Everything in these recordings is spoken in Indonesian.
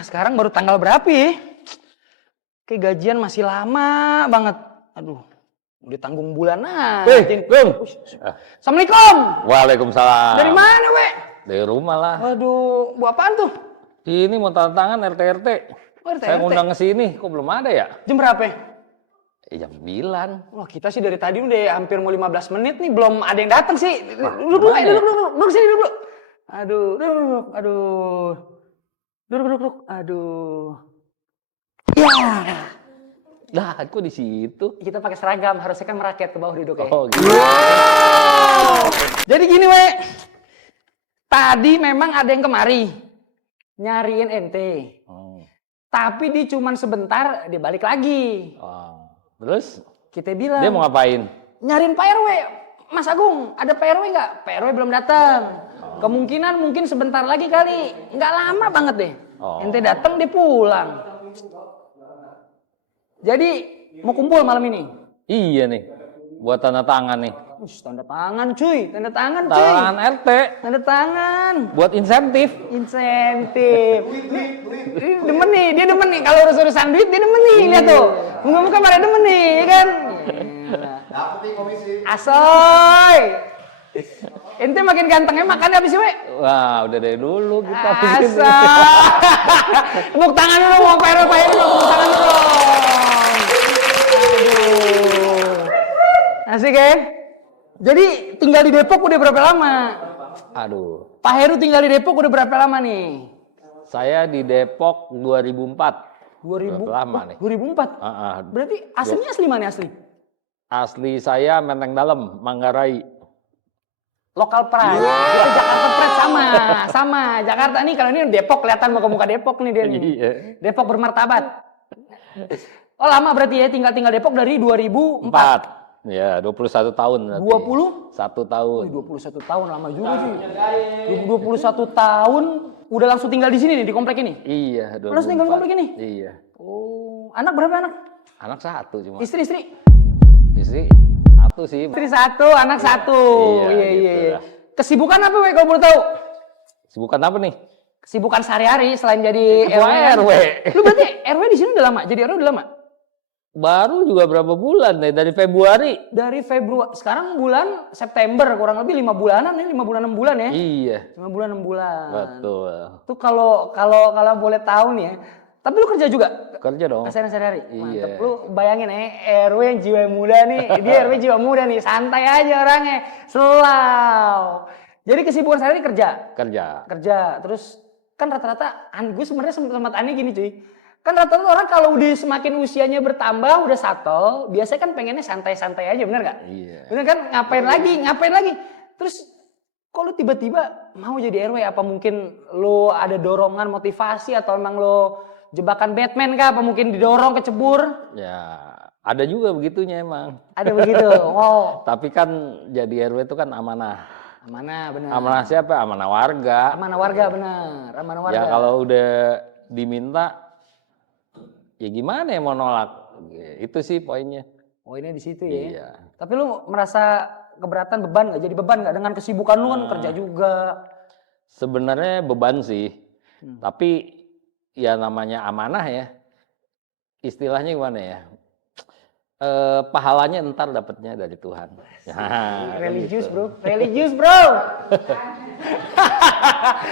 Sekarang baru tanggal berapa ya? Kayak gajian masih lama banget. Aduh, udah tanggung bulan aja. Gum. Assalamualaikum. Waalaikumsalam. Dari mana, we? Dari rumah lah. Waduh, buat apaan tuh? Ini mau tanda tangan RT. Oh, RT. Saya ngundang ke sini, kok belum ada ya? Jam berapa? Jam 9. Wah, kita sih dari tadi udah hampir mau 15 menit nih, belum ada yang datang sih. Duduk sini, duduk. Aduh. Duduk. Aduh. Ya. Lah, kok di situ? Kita pakai seragam, harusnya kan merakyat ke bawah duduk ya. Oh, gitu. Wow. Jadi gini, we. Tadi memang ada yang kemari nyariin ente. Tapi dia cuman sebentar, dia balik lagi. Terus? Kita bilang. Dia mau ngapain? Nyariin Pak RW. Mas Agung, ada Pak RW nggak? Pak RW belum datang. Kemungkinan mungkin sebentar lagi kali. Nggak lama banget deh. Ente datang, dia pulang. Jadi mau kumpul malam ini? Iya nih, buat tanda tangan nih. Tanda tangan cuy. Tanda tangan RT. Tanda tangan. Buat insentif. Dia demen nih. Kalau urusan duit dia demen nih. Lihat tuh. Muka-muka pada demen nih, ya kan? Dapat nih komisi. Asoy. Ente makin gantengnya makan habis sih, we? Wah, udah dari dulu kita. Tepuk tangan dulu, mau Pak RW, tepuk tangan dulu. Aduh. Asik ya? Jadi tinggal di Depok udah berapa lama? Aduh. Pak Heru tinggal di Depok udah berapa lama nih? Saya di Depok 2004. 2000. Berapa lama nih? 2004. Berarti aslinya asli mana asli? Asli saya Menteng Dalam, Manggarai. Lokal Pride. Jakarta Pride sama. Jakarta nih kalau ini Depok kelihatan muka Depok nih dia nih. Iya. Depok bermartabat. Oh lama berarti ya tinggal Depok dari 2004. Ya, 21 tahun berarti. 20? 1 tahun. 21 tahun lama juga sih. 21 tahun udah langsung tinggal di sini nih di komplek ini. Iya, 2004. Langsung tinggal di komplek ini. Iya. Oh, anak berapa anak? Anak 1 cuma. Istri. Istri 1 sih. Istri 1, anak 1. Iya. Lah. Kesibukan apa we kalau boleh tahu? Kesibukan apa nih? Kesibukan sehari-hari selain jadi RW. Lu berarti RW di sini udah lama? Jadi RW udah lama? Baru juga berapa bulan deh, dari Februari. Dari Februari, sekarang bulan September, kurang lebih 5 bulanan ya, 5 bulan 6 bulan ya? Iya. 5 bulan 6 bulan. Betul. Tuh kalau boleh tahu nih ya, tapi lu kerja juga? Kerja dong. Keseharian sehari-hari? Iya. Mantep, lu bayangin RW yang jiwa muda nih, dia RW jiwa muda nih, santai aja orangnya, selau. Jadi kesibukan sehari kerja? Kerja, terus kan rata-rata, gue sebenarnya sempat aneh gini cuy. Kan rata-rata orang kalau udah semakin usianya bertambah, udah settle, biasanya kan pengennya santai-santai aja, bener gak? Iya. Bener kan? Ngapain lagi? Terus, kok lu tiba-tiba mau jadi RW? Apa mungkin lu ada dorongan motivasi atau emang lu jebakan Batman kah? Apa mungkin didorong kecebur? Ya, ada juga begitunya emang. Ada begitu? Wow. Tapi kan jadi RW itu kan amanah. Amanah, bener. Amanah siapa? Amanah warga. Amanah warga, bener. Amanah warga. Ya kalau udah diminta, ya gimana ya mau nolak? Itu sih poinnya. Oh ini di situ ya? Iya. Tapi lu merasa keberatan, beban nggak? Jadi beban nggak dengan kesibukan lu kan kerja juga? Sebenarnya beban sih. Tapi ya namanya amanah ya. Istilahnya gimana ya? Pahalanya ntar dapatnya dari Tuhan. Religius gitu. bro.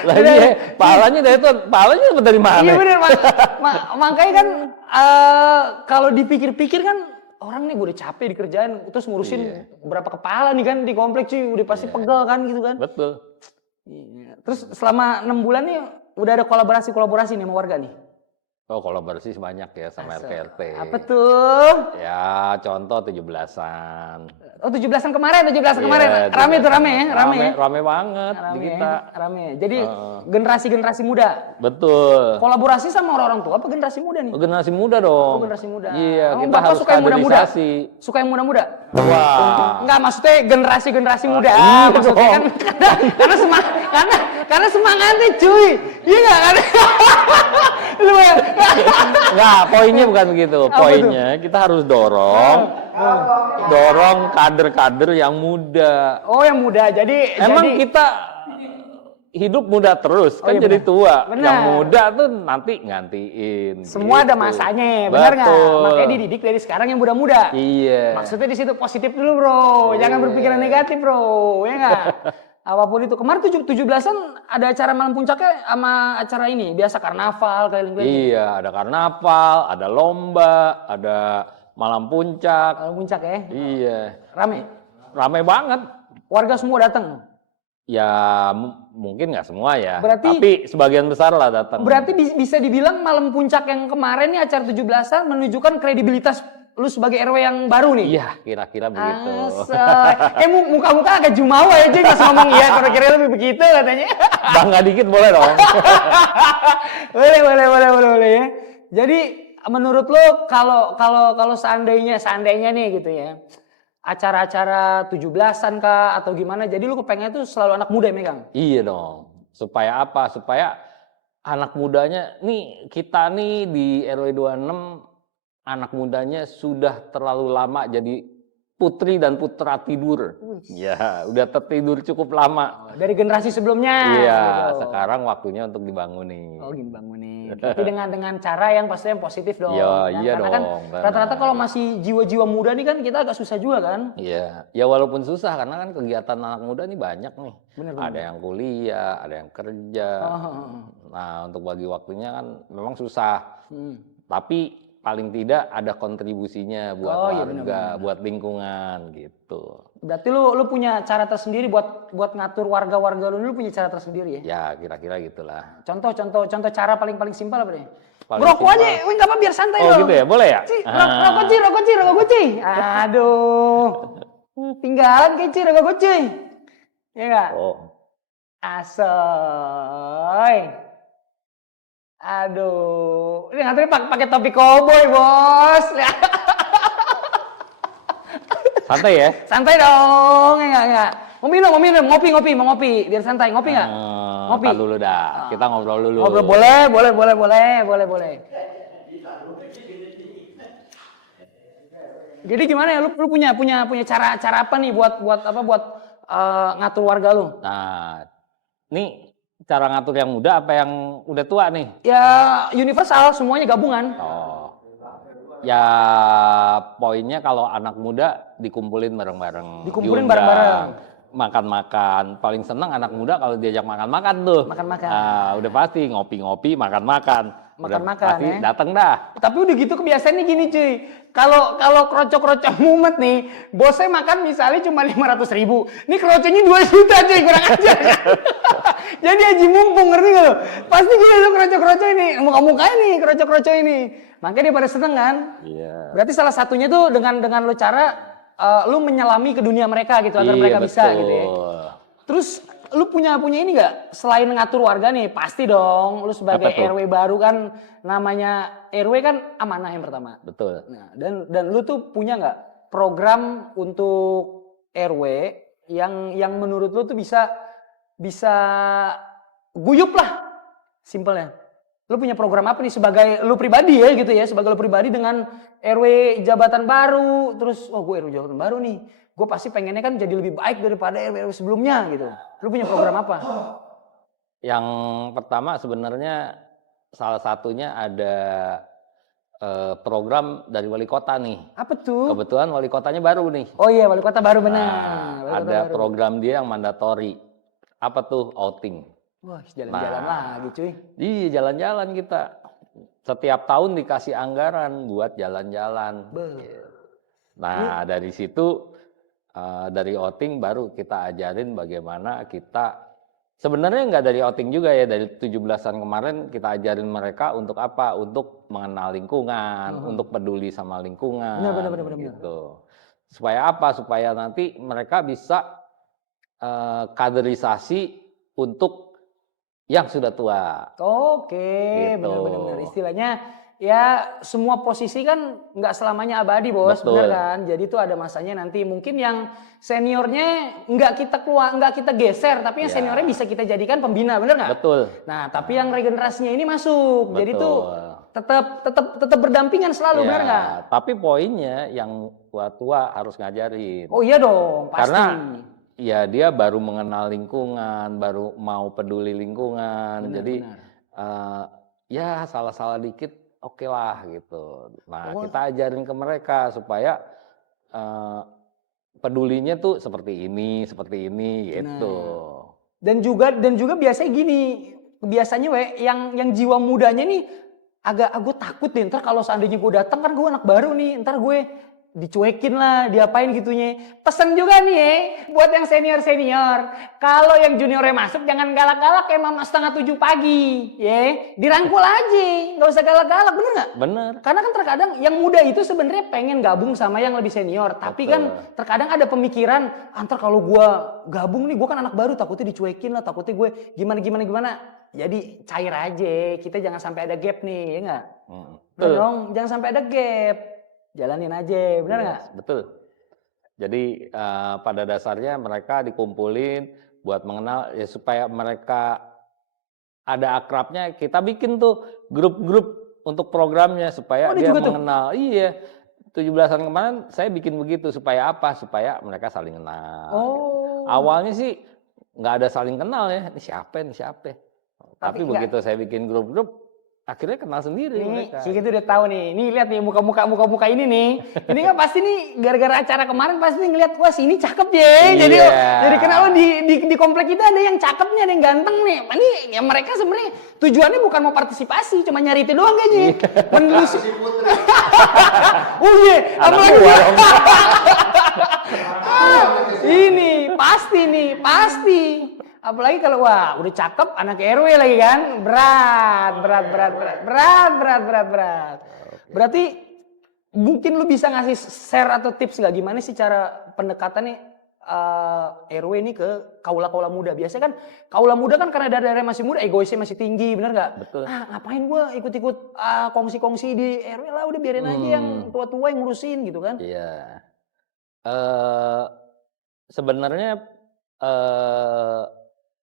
Lagi ya, pahalanya dari Tuhan. Pahalanya dapat dari mana? Iya bener, makanya kan kalau dipikir-pikir kan orang nih gue udah capek dikerjain, terus ngurusin berapa kepala nih kan di komplek cuy, udah pasti pegel kan gitu kan. Betul. Iya. Terus selama 6 bulan nih udah ada kolaborasi nih sama warga nih? Oh kolaborasi banyak ya sama RT. Apa tuh? Ya contoh 17-an. Oh 17-an kemarin. Rame ya? Rame banget di kita. Rame. Jadi generasi muda. Betul. Kolaborasi sama orang tua apa generasi muda nih? Generasi muda dong. Oh, generasi muda. Iya, Emang kita Bapak harus suka yang muda-muda? Suka yang muda-muda? Wah. Enggak, maksudnya generasi muda. Iya Maksudnya dong. kan karena semangatnya cuy. Iya enggak kan? Lu ya. Enggak, poinnya bukan begitu. Poinnya kita harus dorong kader-kader yang muda. Oh, yang muda. Jadi kita hidup muda terus, Oh, kan iya, jadi benar. tua. Benar. Yang muda tuh nanti gantiin. Semua ada gitu. masanya, benar nggak? Betul. Makanya dididik dari sekarang yang muda-muda. Iya. Maksudnya di situ positif dulu bro, jangan berpikiran negatif bro, ya nggak? Apapun itu. Kemarin 17-an ada acara malam puncaknya sama acara ini, biasa karnaval keliling-keliling. Iya, ada karnaval, ada lomba, ada malam puncak. Malam puncak ya, Iya, rame. rame banget. Warga semua datang. Ya mungkin nggak semua ya, Berarti- tapi sebagian besar lah datang. Berarti bisa dibilang malam puncak yang kemarin nih acara 17-an menunjukkan kredibilitas lu sebagai RW yang baru nih. Iya, kira-kira begitu. Asal. Muka-muka agak jumawa ya, jadi nggak ngomong iya, kira-kira lebih begitu katanya. Bangga dikit boleh dong. boleh ya. Jadi menurut lo kalau seandainya nih gitu ya, acara-acara 17-an kah atau gimana, jadi lu kepengen tuh selalu anak muda yang megang. Iya dong. Supaya apa? Supaya anak mudanya nih, kita nih di RW 26 anak mudanya sudah terlalu lama jadi putri dan putra tidur. Ya, udah tertidur cukup lama. Dari generasi sebelumnya. Iya, gitu. sekarang waktunya untuk dibangunin. Oh, gini bangunin. Tapi dengan cara yang pastinya positif dong. Iya, Kan? iya Karena kan dong, benar. rata-rata kalau masih jiwa-jiwa muda nih kan kita agak susah juga kan. Iya, ya walaupun susah karena kan kegiatan anak muda nih banyak nih. Benar. Ada yang kuliah, ada yang kerja. Oh. Nah, untuk bagi waktunya kan memang susah. Tapi paling tidak ada kontribusinya buat Oh, iya, warga, benar-benar. buat lingkungan gitu. Berarti lu punya cara tersendiri buat ngatur warga-warga lu punya cara tersendiri ya? Ya, kira-kira gitulah. Contoh cara paling simpel apa nih? Paling Merokok simpel. aja, wih nggak apa biar santai Oh, dong. gitu ya? Boleh ya? Ci, rokok ci. Aduh. Tinggalan kayak ci, rokok ci. Ya nggak? Oh. Asoy. Aduh. Ini nganterin pakai topi koboi, Bos. Santai ya? Santai dong, ya nggak? Mau minum, mau ngopi, biar santai. Ngopi nggak? Ngopi. Ntar dulu dah, kita ngobrol dulu. Ngobrol boleh. Jadi gimana ya, lu punya cara apa nih buat ngatur warga lu? Nah, nih cara ngatur yang muda apa yang udah tua nih? Ya universal, semuanya gabungan. Oh. Ya poinnya kalau anak muda dikumpulin bareng-bareng. Dikumpulin diundang, bareng-bareng. Makan-makan. Paling seneng anak muda kalau diajak makan-makan tuh. Makan-makan. Nah, udah pasti ngopi-ngopi, makan-makan. Udah Makan-makan, pasti ya. dateng dah. Tapi udah gitu kebiasaannya gini cuy. Kalau krocok-krocok mumet nih, bosnya makan misalnya cuma 500.000. Nih krocoknya 2 juta cuy, kurang ajar kan. Jadi haji mumpung, ngerti gak lo? Pasti gitu tuh krocok-krocok ini, muka-muka ini, krocok-krocok ini. Makanya dia pada seneng kan? Iya. Berarti salah satunya tuh dengan lo cara lu menyelami ke dunia mereka gitu agar Iya, mereka bisa betul. gitu ya. Terus lu punya ini nggak, selain ngatur warga nih pasti dong lu sebagai Apa tuh? RW baru kan, namanya RW kan amanah yang pertama. Betul. Nah, dan lu tuh punya nggak program untuk RW yang menurut lu tuh bisa guyup lah, simpelnya. Lu punya program apa nih sebagai lu pribadi ya gitu ya, sebagai lu pribadi dengan RW jabatan baru, terus gue RW jabatan baru nih, gue pasti pengennya kan jadi lebih baik daripada RW sebelumnya gitu. Lu punya program apa? Yang pertama sebenarnya salah satunya ada program dari wali kota nih. Apa tuh? Kebetulan wali kotanya baru nih. Oh iya, wali kota baru benar. Nah, Wali kota ada baru. program dia yang mandatori. Apa tuh? Outing. Wah, jalan-jalan lagi cuy. Iya, jalan-jalan kita. Setiap tahun dikasih anggaran buat jalan-jalan. Nah, dari situ dari outing baru kita ajarin bagaimana kita, sebenarnya nggak dari outing juga ya, dari 17-an kemarin kita ajarin mereka untuk apa? Untuk mengenal lingkungan, untuk peduli sama lingkungan. Benar. Gitu. Supaya apa? Supaya nanti mereka bisa kaderisasi untuk yang sudah tua. Oke, Gitu. benar. Istilahnya ya semua posisi kan nggak selamanya abadi, Bos, Betul. benar kan? Jadi tuh ada masanya nanti mungkin yang seniornya nggak kita geser, tapi yang Ya. seniornya bisa kita jadikan pembina, benar nggak? Betul. Nah, tapi yang regenerasinya ini masuk. Jadi Betul. tuh tetap berdampingan selalu, benar nggak? Tapi poinnya yang tua-tua harus ngajarin. Oh iya dong, pasti. Karena ya dia baru mengenal lingkungan, baru mau peduli lingkungan. Jadi ya salah-salah dikit oke lah gitu. Nah, kita ajarin ke mereka supaya pedulinya tuh seperti ini gitu. Dan juga biasanya gini, biasanya yang jiwa mudanya nih agak gue takut deh, ntar kalau seandainya gue datang kan gue anak baru nih, ntar gue dicuekin lah, diapain gitunya. Pesen juga nih buat yang senior, kalau yang juniornya masuk jangan galak-galak kayak mama 6:30 pagi, ya dirangkul aja, nggak usah galak-galak, bener nggak? Bener. Karena kan terkadang yang muda itu sebenarnya pengen gabung sama yang lebih senior, tapi kan terkadang ada pemikiran, antar kalau gue gabung nih, gue kan anak baru, takutnya dicuekin lah, takutnya gue gimana. Jadi cair aja, kita jangan sampai ada gap nih, ya nggak? Betul dong, jangan sampai ada gap. Jalanin aja, benar nggak? Betul. Jadi pada dasarnya mereka dikumpulin buat mengenal ya supaya mereka ada akrabnya. Kita bikin tuh grup-grup untuk programnya supaya dia mengenal. Tuh? Iya. 17-an kemarin saya bikin begitu supaya apa? Supaya mereka saling kenal. Gitu. Awalnya sih nggak ada saling kenal ya. Ini siapa? Tapi begitu saya bikin grup-grup, akhirnya kenal sendiri mereka. Si kita udah tahu nih. Nih lihat nih muka-muka ini nih. Ini kan pasti nih gara-gara acara kemarin pasti ngeliat, wah sini cakep ya. Jadi kenal di komplek kita ada yang cakep nih, ada yang ganteng nih. Ini ya mereka sebenarnya tujuannya bukan mau partisipasi, cuma nyari itu doang aja. Menelusuri. Oh iya, apalagi ini pasti. Apalagi kalau wah udah cakep anak RW lagi kan, berat. Berarti mungkin lu bisa ngasih share atau tips nggak gimana sih cara pendekatannya RW ini ke kaula-kaula muda? Biasanya kan kaula muda kan karena dari masih muda, egoisnya masih tinggi, bener nggak? Betul. Ngapain gua ikut-ikut kongsi-kongsi di RW lah, udah biarin aja yang tua-tua yang ngurusin gitu kan? Iya. Sebenarnya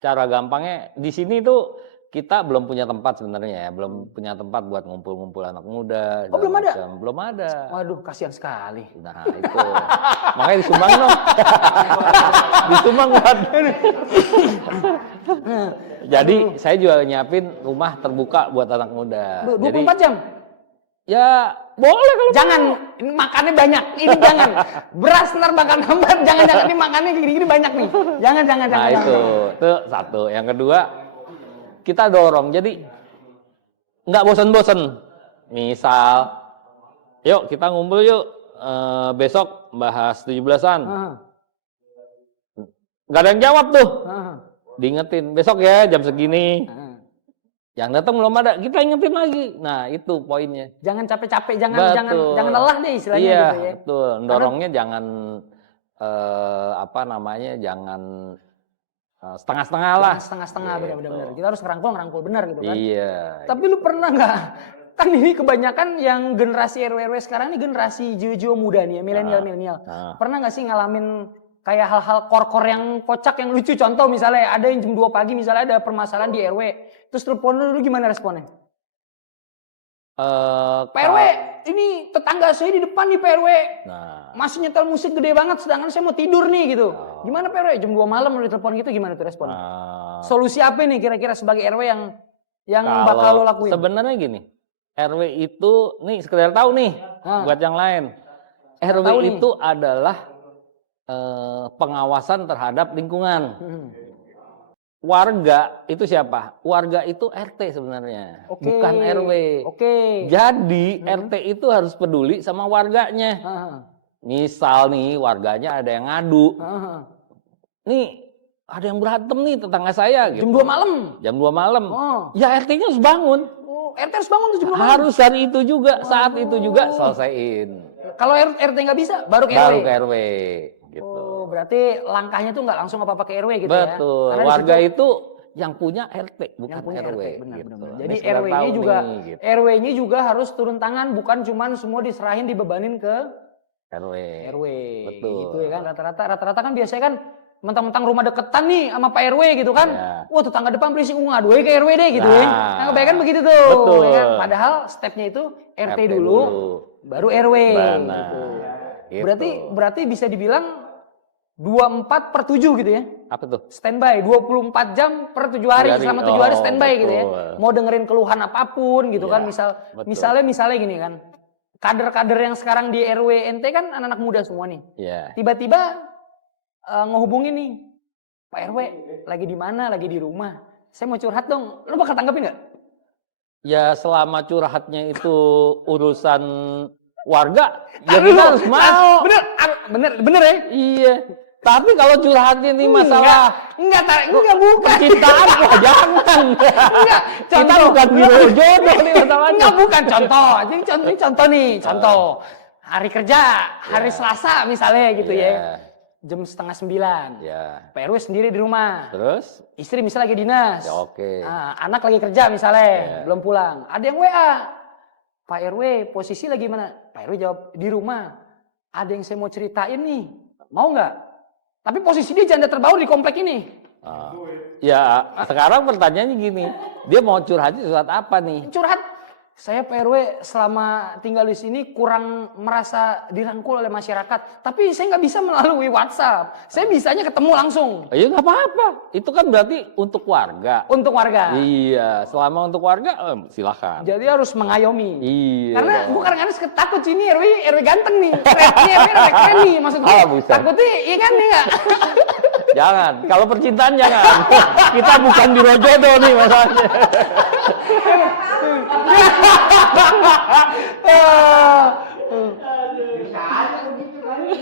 cara gampangnya di sini tuh kita belum punya tempat sebenarnya ya, belum punya tempat buat ngumpul-ngumpul anak muda. Oh belum ada? Belum ada. Waduh kasihan sekali. Nah itu, makanya disumbang dong. Disumbang buat. Jadi saya juga nyiapin rumah terbuka buat anak muda. 24 jam? Ya boleh kalau jangan, ini makannya banyak, ini jangan. Beras ntar bakal nambah, jangan, ini makannya gini-gini banyak nih. Jangan. Nah itu satu. Yang kedua, kita dorong, jadi nggak bosen-bosen. Misal, yuk kita ngumpul yuk, besok bahas 17-an. Nggak ada yang jawab tuh. Diingetin, besok ya jam segini. Yang datang belum ada, kita ingetin lagi. Nah, itu poinnya. Jangan capek-capek, jangan lelah deh istilahnya gitu ya. Betul. Dorongnya jangan jangan setengah-setengah lah. Setengah-setengah benar-benar. Kita harus ngerangkul benar gitu kan. Iya. Tapi lu pernah nggak? Kan ini kebanyakan yang generasi RW sekarang ini generasi jiwa-jiwa muda nih ya, milenial. Pernah nggak sih ngalamin kayak hal-hal kor-kor yang kocak, yang lucu? Contoh misalnya ada yang jam 2 pagi misalnya ada permasalahan di RW. Terus telepon lu gimana responnya? Pak RW, ini tetangga saya di depan nih Pak RW. Masih nyetel musik gede banget sedangkan saya mau tidur nih gitu. Gimana Pak RW? Jam 2 malam lu ditelepon gitu, gimana tuh responnya? Solusi apa nih kira-kira sebagai RW yang bakal lo lakuin? Sebenarnya gini, RW itu nih sekedar tahu nih buat yang lain. RW itu adalah pengawasan terhadap lingkungan. Warga itu siapa? Warga itu RT sebenarnya, bukan RW. Jadi RT itu harus peduli sama warganya. Misal nih warganya ada yang ngadu. Nih ada yang berantem nih tetangga saya gitu. Jam 2 malam. Jam 2 malam. Ya RT-nya harus bangun. RT harus bangun tuh jam 2 malam. Harus hari itu juga, saat itu juga selesaiin. Kalau RT nggak bisa, baru ke RW. Baru ke RW. Gitu. Berarti langkahnya tuh nggak langsung apa-apa ke RW gitu. Betul. Ya. Warga itu yang punya RT, bukan yang punya RW. Benar. Gitu. Jadi RW-nya juga harus turun tangan, bukan cuman semua diserahin dibebanin ke RW. Betul. Gitu ya kan, rata-rata kan biasanya kan mentang-mentang rumah deketan nih sama Pak RW gitu kan. Wah tetangga depan berisik, ngadu ke RW deh gitu ya. Nah kebanyakan begitu tuh. Betul. Ya kan? Padahal stepnya itu RT dulu, baru RW. Gitu. Berarti bisa dibilang 24/7 gitu ya. Apa tuh? Standby 24 jam per 7 hari, selama 7 hari standby gitu ya. Mau dengerin keluhan apapun gitu kan, misalnya gini kan. Kader-kader yang sekarang di RW ente kan anak-anak muda semua nih. Tiba-tiba ngehubungin nih, Pak RW lagi di mana? Lagi di rumah. Saya mau curhat dong. Lu bakal tanggepin nggak? Ya selama curhatnya itu urusan warga, ya kita harus mau. Bener ya? Iya. Tapi kalau curhatnya ini masalah enggak bukan. Percintaan, wah jangan. Enggak, Kita bukan biro jodoh nih masalahnya. Enggak, bukan contoh. Jadi contoh. Hari kerja, hari Selasa misalnya gitu ya. Jam 8:30. Pak RW sendiri di rumah. Terus? Istri misalnya lagi dinas. Ya oke. Nah, anak lagi kerja misalnya, belum pulang. Ada yang WA. Pak RW, posisi lagi mana? Pak RW jawab, di rumah. Ada yang saya mau ceritain nih. Mau nggak? Tapi posisi dia janda terbaur di komplek ini. Ya, sekarang pertanyaannya gini. Dia mau curhatnya surat apa nih? Curhat. Saya Pak RW selama tinggal di sini kurang merasa dirangkul oleh masyarakat. Tapi saya nggak bisa melalui WhatsApp. Saya bisanya ketemu langsung. Ya nggak apa-apa. Itu kan berarti untuk warga. Untuk warga. Iya, selama untuk warga silakan. Jadi harus mengayomi. Iya. Karena bukan karena takut sini RW ganteng nih. Ini RW keren nih. Maksudnya takutnya iya kan nih nggak? Jangan. Kalau percintaan jangan. Kita bukan biro jodoh nih masalahnya.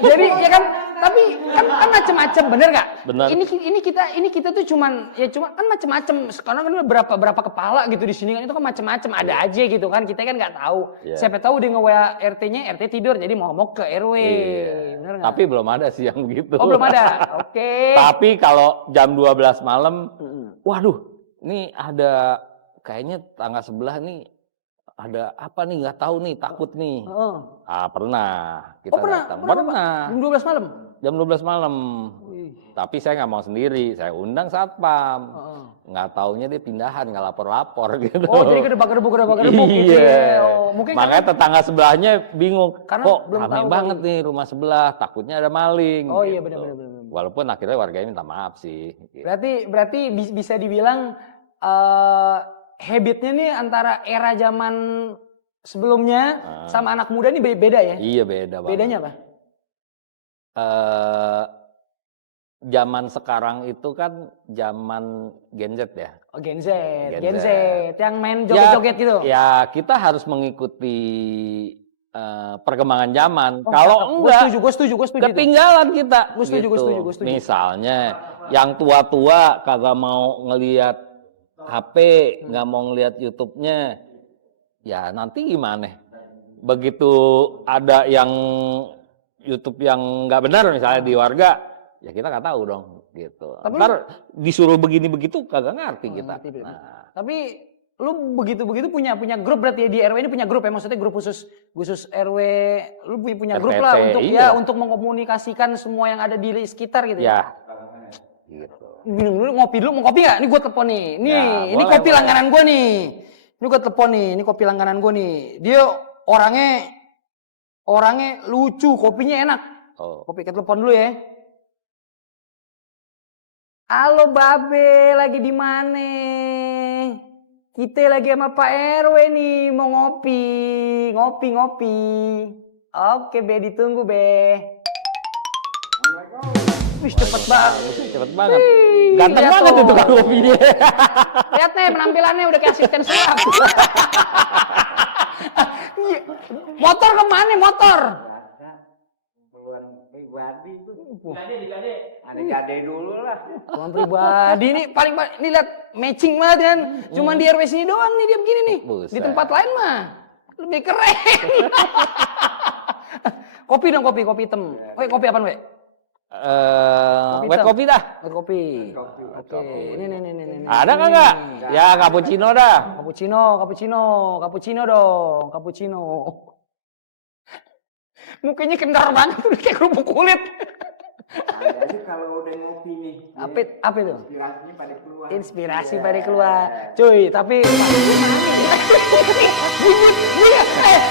Jadi ya kan, tapi kan macam-macam, bener nggak? Benar. Ini kita tuh cuma kan macam-macam. Sekarang kan berapa kepala gitu di sini kan, itu kan macam-macam, ada aja gitu kan. Kita kan nggak tahu. Siapa tahu dia nge-WA RT-nya, RT tidur jadi mau ke RW. Bener nggak? Tapi belum ada sih yang gitu. Oh belum ada. Oke. Tapi kalau jam 12 malam, waduh, ini ada kayaknya tangga sebelah nih. Ada apa nih, nggak tahu nih, takut nih. Pernah. Pernah. Jam 12 malam? Jam 12 malam. Tapi saya nggak mau sendiri, saya undang satpam. Nggak taunya dia pindahan, nggak lapor-lapor gitu. Oh jadi gedebak-gedebuk gitu ya. Mungkin makanya tetangga sebelahnya bingung. Kok belum ramai tahu banget nih rumah sebelah, takutnya ada maling. Oh iya gitu. benar. Walaupun akhirnya warganya minta maaf sih. Berarti bisa dibilang habitnya nih antara era zaman sebelumnya sama anak muda nih beda ya? Iya beda banget. Bedanya apa? Zaman sekarang itu kan zaman Gen Z ya. Oh Gen Z. Yang main joget-joget gitu? Ya kita harus mengikuti perkembangan zaman. Kalau enggak, gue setuju. Ketinggalan kita. Gue setuju. Misalnya yang tua-tua kagak mau ngelihat HP, nggak mau ngelihat YouTube-nya, ya nanti gimana? Begitu ada yang YouTube yang nggak benar misalnya di warga, ya kita nggak tahu dong, gitu. Ntar disuruh begini begitu kagak ngerti kita. Tapi lu begitu punya grup berarti ya, di RW ini punya grup ya, maksudnya grup khusus RW, lu punya grup lah untuk untuk mengkomunikasikan semua yang ada di sekitar gitu ya. Gitu. Minum dulu, ngopi dulu, mau kopi nggak? Ini gue telepon nih. Ini kopi langganan gue nih. Ini gue telepon nih, ini kopi langganan gue nih. Dia orangnya lucu, kopinya enak. Kopi ke telepon dulu ya. Halo Babe, lagi di mana? Kita lagi sama Pak RW nih, mau ngopi. Oke Be, ditunggu Be. Wih, cepet banget. Ganteng banget itu kan kopinya. Lihat nih penampilannya udah kayak asisten sulap. Motor kemana motor? Keperluan pribadi itu. Digade. Ada gade dulu lah. Keperluan pribadi ini paling ini lihat matching banget kan. Cuman di RW sini doang nih dia begini nih. Di tempat lain mah lebih keren. Kopi dong, kopi hitam. Kopi apaan, We? Wet kopi dah. Wet kopi. Oke. Ini. Ada kagak? Ya cappuccino dah. Cappuccino dong. Mukanya kendar banget udah kayak kerupuk kulit. Jadi kalau udah ngopi nih. Apa itu? Inspirasi pada keluar. Inspirasi pada keluar. Cuy, tapi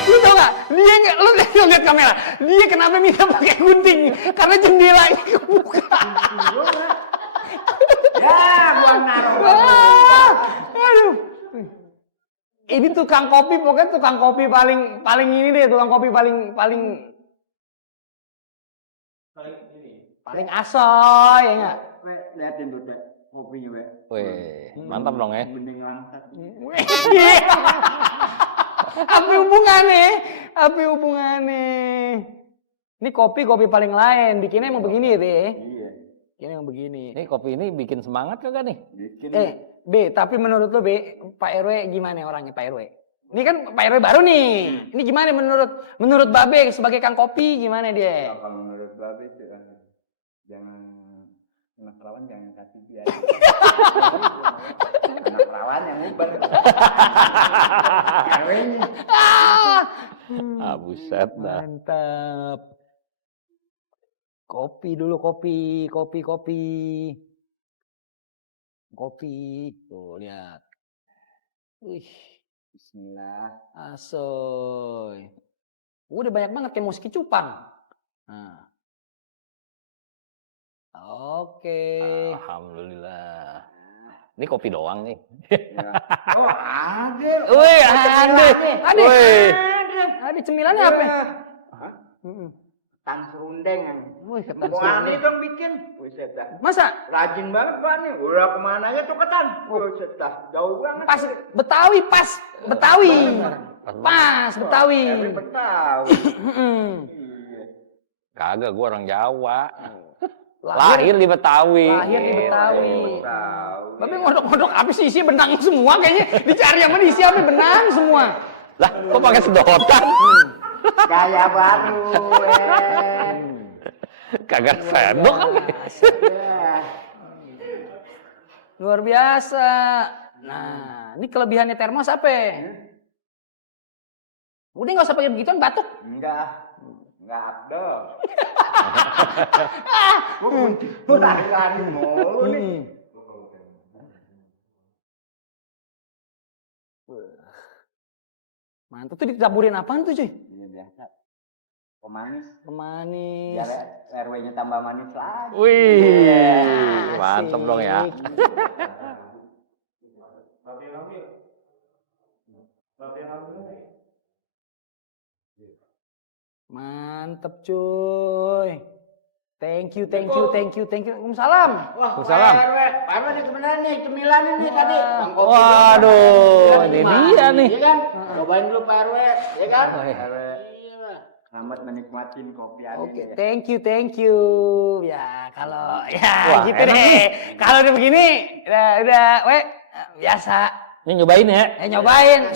Lu tau nggak? Dia nggak, lu lihat kamera. Dia kenapa minta pakai gunting? Karena jendela ini kebuka. Ya, gua naruh. Aduh. Ini tukang kopi, pokoknya tukang kopi paling ini deh, tukang kopi paling asoy, ya nggak? Liatin tuh, Teh. Kopinya, Weh. Wih, mantap dong ya. Bening langkat. Apa hubungannya? Apa hubungannya? Ini kopi paling lain, bikinnya emang begini deh. Iya. Bikinnya emang begini. Ini kopi ini bikin semangat kagak nih? Bikin. B, tapi menurut lo B, Pak RW gimana orangnya Pak RW? Ini kan Pak RW baru nih. Ini gimana menurut Babe sebagai Kang Kopi gimana dia? Kalau menurut Babe sih, jangan anak perawan jangan kasih dia. Anak perawan yang ubar. Kawinnya. Buset dah. Mantap. Kopi dulu, kopi. Tuh, lihat. Wih, Bismillah. asoy. Udah banyak banget kayak musik cupang. Nah. Oke. Alhamdulillah. Ini kopi doang nih. Ya. Oh, ada. Wih, ada. Wih. Ada cemilannya apa? Hah? Tan serundeng yang. Wih, Mau aneh dong bikin. Buset dah. Masa? Rajin banget Pak nih. Udah kemana aja tuh ketan. Buset dah. Jauh banget. Pas Betawi, Betawi. Pas Betawi. Tapi Betawi. Iya. Kagak, gua orang Jawa. Lahir Lahir di Betawi. Lahir di Betawi. Betawi. Tapi ngodok-ngodok apa sih isi benang semua kayaknya dicari sama isi apa benang semua. Lah, kok pakai sedotan? Gaya baru. Kagak sendok kan? Ya. Luar biasa. Nah, ini kelebihannya termos apa? Udah nggak usah pakai begituan batuk. Enggak abdol. Gue lari mulu nih. Mantap tuh ditaburin apaan tuh cuy? Ini biasa. Pemanis. Pemanis. Biar RW-nya tambah manis lagi. Wih, mantep dong ya. Mantep cuy. Thank you. Waalaikumsalam. Waalaikumsalam. Pak RW nih sebenarnya nih cemilanin nih tadi. Bang Kopi. Waduh, ini Cemilan. dia nih. Iya kan? Cobain dulu Pak RW, ya kan? Oh, iya. RW. Selamat menikmatin kopi aneh. Oke, ya. thank you. Ya, kalau ya Wah, gitu enak deh. Kalau udah begini, udah, biasa. Ini nyobain ya. Nyobain,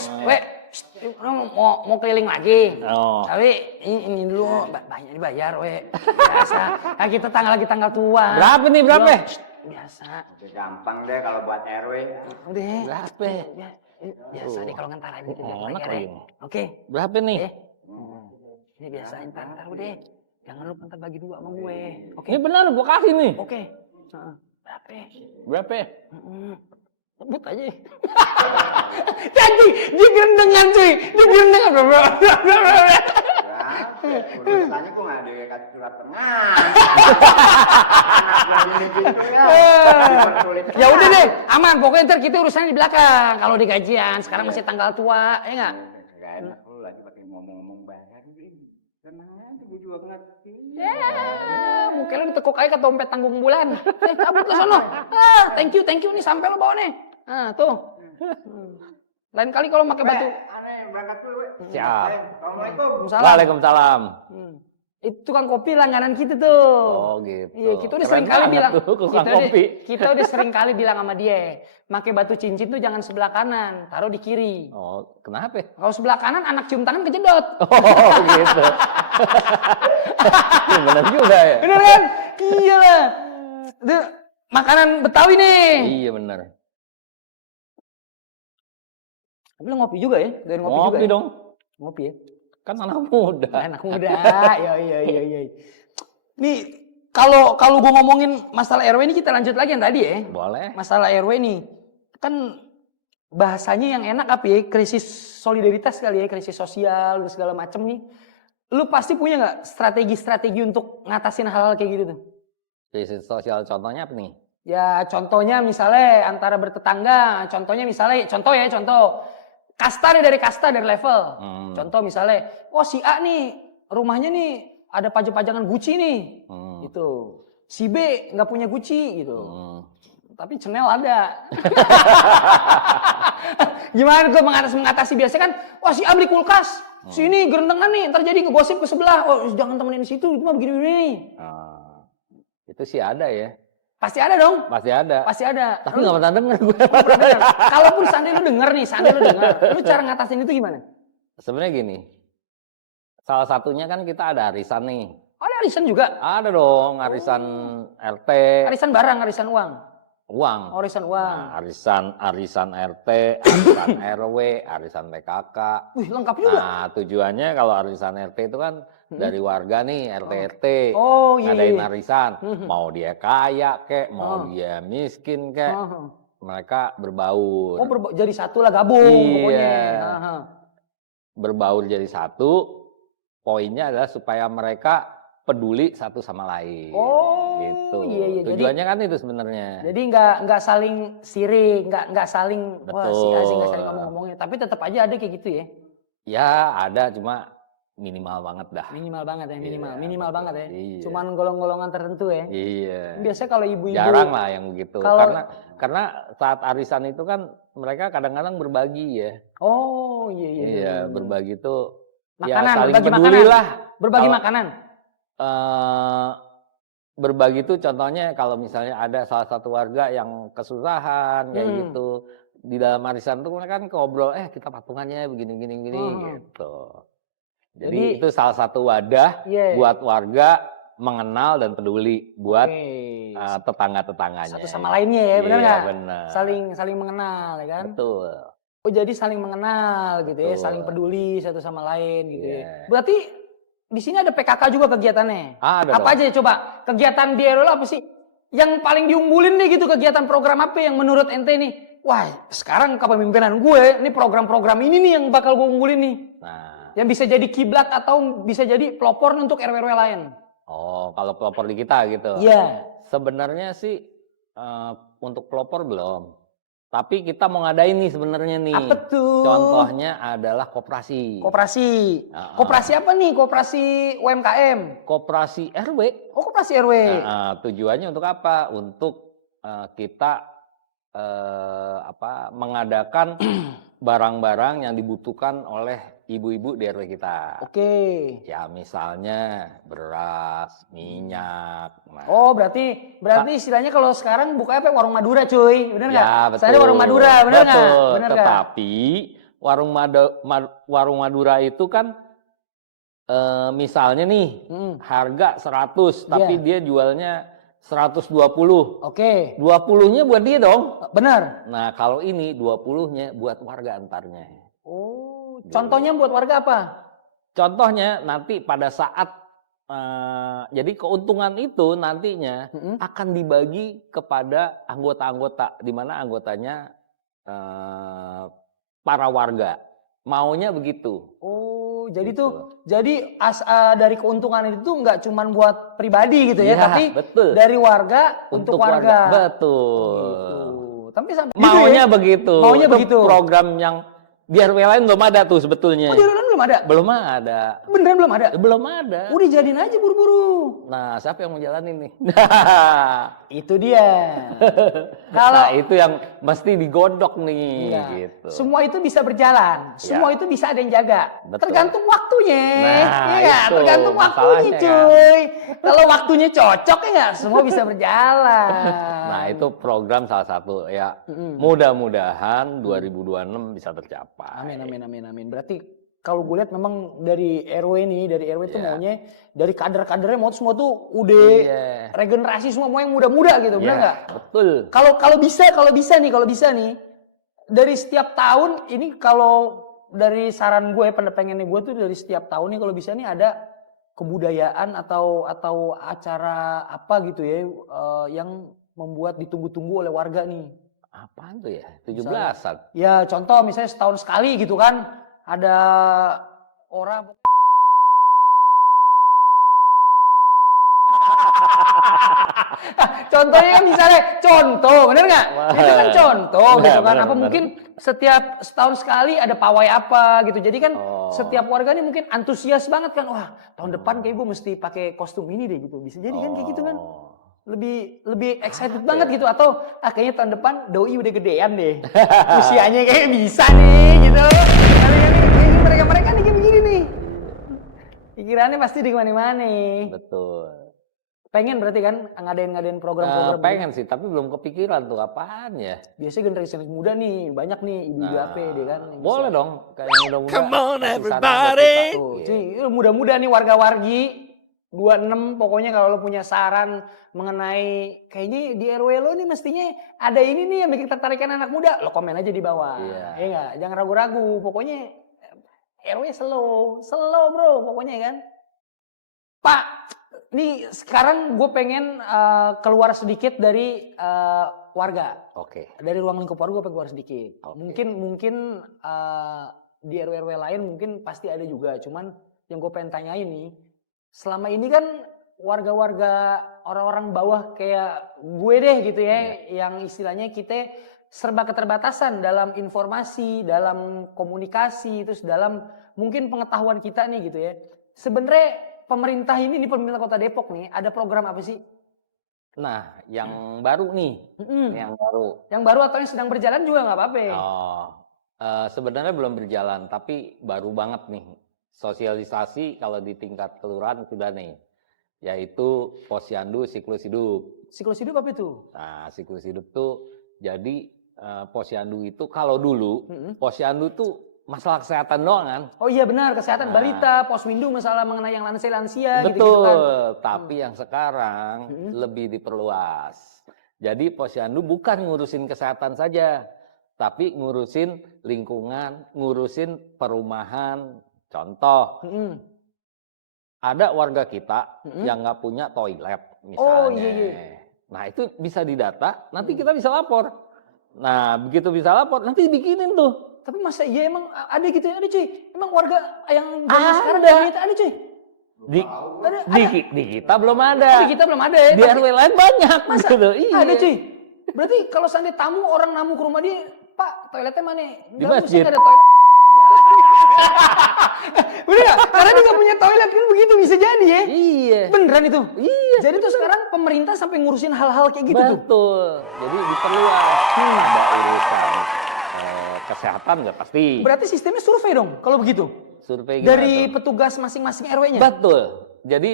lu mau keliling lagi. Oh. Tapi ini dulu banyak dibayar, biasa. Nah, kita lagi tanggal tua. Berapa nih, berapa? Biasa. Udah gampang deh kalau buat RW. Udah. Berapa? Biasa deh kalau ngantar aja. Enak lagi. Oke. Berapa nih? Ini biasa ntar udah. Jangan lupa ntar bagi 2 sama gue. Oke. Ini benar, gua kasih nih. Oke. Berapa? Berapa? Sebut aja. Tadi dia gerendengan cuy. Dia gerendengan. Urusannya gue nggak dikasih surat tengah. Ya udah deh, aman. Pokoknya ntar kita urusannya di belakang. Kalau di gajian, sekarang masih tanggal tua, ya nggak? Gak enak lu lagi pakai ngomong-ngomong bayar. Tenang aja, gue juga ngerti. Ya, mungkin lo ditekuk aja ke dompet tanggung bulan. Cabut ke sono. Thank you nih sampai lo bawa nih. Tuh. Lain kali kalau pakai batu. Aneh, berangkat dulu, we. Siap. Assalamualaikum. Waalaikumsalam. Itu tukang kopi langganan kita tuh. Oh gitu. Iya, kita udah Keren sering kali banget bilang. tuh, tukang kopi. Kita udah sering kali bilang sama dia, pakai batu cincin tuh jangan sebelah kanan, taruh di kiri. Oh, kenapa? Kalau sebelah kanan anak cium tangan kejedot. Oh gitu. Bener juga ya. Bener kan? Iya lah. Itu makanan Betawi nih. Iya bener. Tapi lo ngopi juga ya? Gak ngopi juga Ngopi ya? dong. Ngopi ya? Kan anak muda. Anak muda. Iya. Nih, kalau gue ngomongin masalah RW ini kita lanjut lagi yang tadi ya. Boleh. Masalah RW nih. Kan bahasanya yang enak apa ya? Krisis solidaritas kali ya, krisis sosial dan segala macam nih. Lu pasti punya nggak strategi-strategi untuk ngatasin hal-hal kayak gitu tuh? Krisis sosial contohnya apa nih? Ya contohnya misalnya antara bertetangga, contohnya misalnya, contoh kasta nih dari kasta dari level. Contoh misalnya, oh si A nih rumahnya nih ada pajak-pajangan Gucci nih, gitu. Si B nggak punya Gucci gitu, tapi Chanel ada. Gimana gue mengatasi biasanya kan, wah si A beli kulkas, si ini gerendengan nih, ntar jadi ngegosip ke sebelah, oh jangan temenin di situ, itu mah begini-begini. Itu sih ada ya. Pasti ada dong. Pasti ada. Pasti ada. Tapi nggak pernah denger gue. Kalaupun seandainya lu denger nih, lu cara ngatasin itu gimana? Sebenarnya gini, salah satunya kan kita ada arisan nih. Ada arisan juga? Ada dong, arisan RT. Arisan barang, arisan uang? Uang. Arisan uang. Nah, arisan RT, arisan RW, arisan PKK. Wih, lengkap juga. Nah, tujuannya kalau arisan RT itu kan dari warga nih, RT-RT. Oh, iya. Ngadain arisan. Mau dia kaya kek, mau dia miskin kek. Mereka berbaur. Oh, jadi satu lah, gabung pokoknya. Berbaur jadi satu. Poinnya adalah supaya mereka peduli satu sama lain. Oh, gitu. Iya. Tujuannya kan itu sebenarnya. Jadi nggak saling sirik, nggak saling wah si A nggak saling ngomong-ngomongnya. Tapi tetap aja ada kayak gitu ya. Ya ada, cuma minimal banget dah. Minimal banget ya, minimal banget ya. Iya. Cuman golongan tertentu ya. Iya. Biasanya kalau ibu-ibu jarang lah yang begitu. Karena saat arisan itu kan mereka kadang-kadang berbagi ya. Oh iya. Iya, berbagi itu makanan, ya saling berbagi peduli makanan. lah. Berbagi makanan. Berbagi itu contohnya kalau misalnya ada salah satu warga yang kesusahan kayak gitu. Di dalam arisan itu mereka kan ngobrol, kita patungannya begini gitu. Jadi itu salah satu wadah buat warga mengenal dan peduli buat tetangga-tetangganya. Satu sama lainnya ya, benar nggak? Benar. Saling mengenal ya kan? Betul. Oh jadi saling mengenal gitu ya, saling peduli satu sama lain gitu ya. Berarti di sini ada PKK juga kegiatannya. Ada apa aja ya coba? Kegiatan di RW apa sih? Yang paling diunggulin nih gitu, kegiatan program apa yang menurut ente nih? Wah sekarang kepemimpinan gue, ini program-program ini nih yang bakal gue unggulin nih. Nah. Yang bisa jadi kiblat atau bisa jadi pelopor untuk RW-RW lain. Oh, kalau pelopor di kita gitu. Iya. Sebenarnya sih untuk pelopor belum. Tapi kita mau ngadain nih sebenarnya nih. Apa tuh? Contohnya adalah koperasi. Koperasi apa nih? Koperasi UMKM? Koperasi RW. Oh, koperasi RW. Tujuannya untuk apa? Untuk kita mengadakan barang-barang yang dibutuhkan oleh ibu-ibu di RW kita. Oke. Ya misalnya beras, minyak. Nah. Oh berarti istilahnya kalau sekarang bukanya apa? Warung Madura cuy, bener nggak? Ya betul. Saya warung Madura, bener nggak? Tetapi warung Madura itu kan misalnya nih harga 100, tapi dia jualnya 120. Oke. 20-nya buat dia dong. Benar. Nah kalau ini 20-nya buat warga antarnya. Oh, contohnya buat warga apa? Contohnya nanti pada saat jadi keuntungan itu nantinya akan dibagi kepada anggota-anggota, di mana anggotanya para warga. Maunya begitu. Oh, jadi gitu. Jadi dari keuntungan itu nggak cuma buat pribadi gitu ya, tapi betul. dari warga untuk warga. Betul. Gitu. Tapi sampai maunya gitu ya? begitu. Maunya itu begitu. Program yang di RW lain belum ada tuh sebetulnya. Oh, di RW lain belum ada? Belum ada. Beneran belum ada? Belum ada. Udah jadiin aja buru-buru. Nah, siapa yang mau jalanin nih? Itu dia. Nah, itu yang mesti digodok nih. Gitu. Semua itu bisa berjalan. Semua itu bisa ada yang jaga. Betul. Tergantung waktunya. Nah, itu tergantung waktunya cuy. Kalau waktunya cocok ya nggak, semua bisa berjalan. Nah, itu program salah satu ya. Mudah-mudahan 2026 bisa tercapai. Amin. Berarti kalau gue lihat memang dari RW itu maunya dari kader-kadernya mau semua tuh udah regenerasi semua mau yang muda-muda gitu, benar nggak? Betul. Kalau bisa nih dari setiap tahun ini, kalau dari saran gue pengennya gue tuh dari setiap tahun nih kalau bisa nih ada kebudayaan atau acara apa gitu ya yang membuat ditunggu-tunggu oleh warga nih. Apaan tuh ya? 17-an. Ya contoh misalnya setahun sekali gitu kan, ada orang contohnya kan misalnya contoh, bener nggak? Itu kan contoh gitu kan. Apa mungkin setiap setahun sekali ada pawai apa gitu. Jadi kan setiap warga nih mungkin antusias banget kan. Wah tahun depan kayak gue mesti pakai kostum ini deh gitu. Bisa jadi kan kayak gitu kan. Lebih excited banget gitu. Atau kayaknya tahun depan doi udah gedean deh. Usianya kayak bisa nih gitu. Kayaknya mereka-mereka nih kayak begini nih. Pikirannya pasti di kemana-mana. Betul. Pengen berarti kan ngadain program-program pengen sih, tapi belum kepikiran tuh apaan ya. Biasanya generasi muda nih banyak nih ibu-ibu AP deh kan. Boleh dong, kayak muda-muda. Come on everybody. Cuy, muda-muda nih warga-wargi 26 pokoknya kalau lo punya saran mengenai kayaknya di RW lo nih mestinya ada ini nih yang bikin tertarikan anak muda, lo komen aja di bawah. Iya. Ya enggak, jangan ragu-ragu. Pokoknya RW slow bro pokoknya kan. Pak, nih sekarang gue pengen keluar sedikit dari warga. Oke. Dari ruang lingkup warga gue pengen keluar sedikit. Oke. Mungkin di RW-RW lain mungkin pasti ada juga. Cuman yang gue pengen tanyain nih, selama ini kan warga-warga orang-orang bawah kayak gue deh gitu ya, yang istilahnya kita serba keterbatasan dalam informasi, dalam komunikasi, terus dalam mungkin pengetahuan kita nih gitu ya. Sebenarnya pemerintah ini di pemerintah Kota Depok nih ada program apa sih? Nah, yang baru nih, yang baru. Yang baru atau yang sedang berjalan juga nggak apa-apa. Sebenarnya belum berjalan, tapi baru banget nih. Sosialisasi kalau di tingkat kelurahan sudah nih, yaitu Posyandu Siklus Hidup. Siklus hidup apa itu? Nah, siklus hidup tuh jadi Posyandu itu kalau dulu Posyandu tuh masalah kesehatan doang kan. Oh iya benar, kesehatan balita, poswindu masalah mengenai yang lansia-lansia betul, gitu-gitu kan. Tapi yang sekarang lebih diperluas. Jadi Posyandu bukan ngurusin kesehatan saja, tapi ngurusin lingkungan, ngurusin perumahan. Contoh, ada warga kita yang nggak punya toilet misalnya. Oh iya. Nah itu bisa didata, nanti kita bisa lapor. Nah begitu bisa lapor, nanti bikinin tuh. Tapi masa iya emang ada gitu ya? Ada cuy. Emang warga yang Ada. sekarang ada cuy. Di kita belum ada. Oh, di kita belum ada ya. Di RW lain banyak. Masa? Gitu. Iya. Ada cuy. Berarti kalau seandainya orang namu ke rumah dia, Pak toiletnya mana? Di Nggak, masjid. Ada toilet. Bener gak? Karena dia gak punya toilet kan begitu bisa jadi ya. Iya. Beneran itu? Iya. Jadi tuh sekarang pemerintah sampai ngurusin hal-hal kayak gitu tuh. Betul. Jadi diperluas. Ada urusan kesehatan nggak pasti. Berarti sistemnya survei dong kalau begitu? Survei gimana dari tuh? petugas masing-masing RW-nya? Betul. Jadi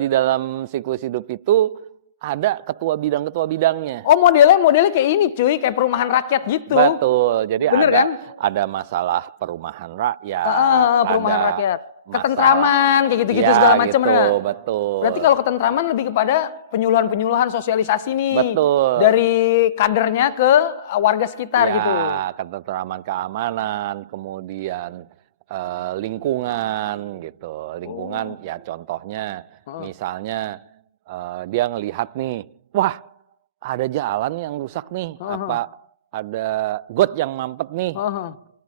di dalam siklus hidup itu ada ketua bidangnya. Oh modelnya kayak ini cuy, kayak perumahan rakyat gitu. Betul. Jadi bener, kan? ada masalah perumahan rakyat. Perumahan ada rakyat. masalah, Ketentraman kayak gitu-gitu ya, segala macam. gitu, betul. Berarti kalau ketentraman lebih kepada penyuluhan sosialisasi nih. Betul. Dari kadernya ke warga sekitar ya, gitu. Ketentraman keamanan, kemudian lingkungan gitu. Lingkungan ya contohnya misalnya dia ngelihat nih, wah ada jalan yang rusak nih, apa ada got yang mampet nih.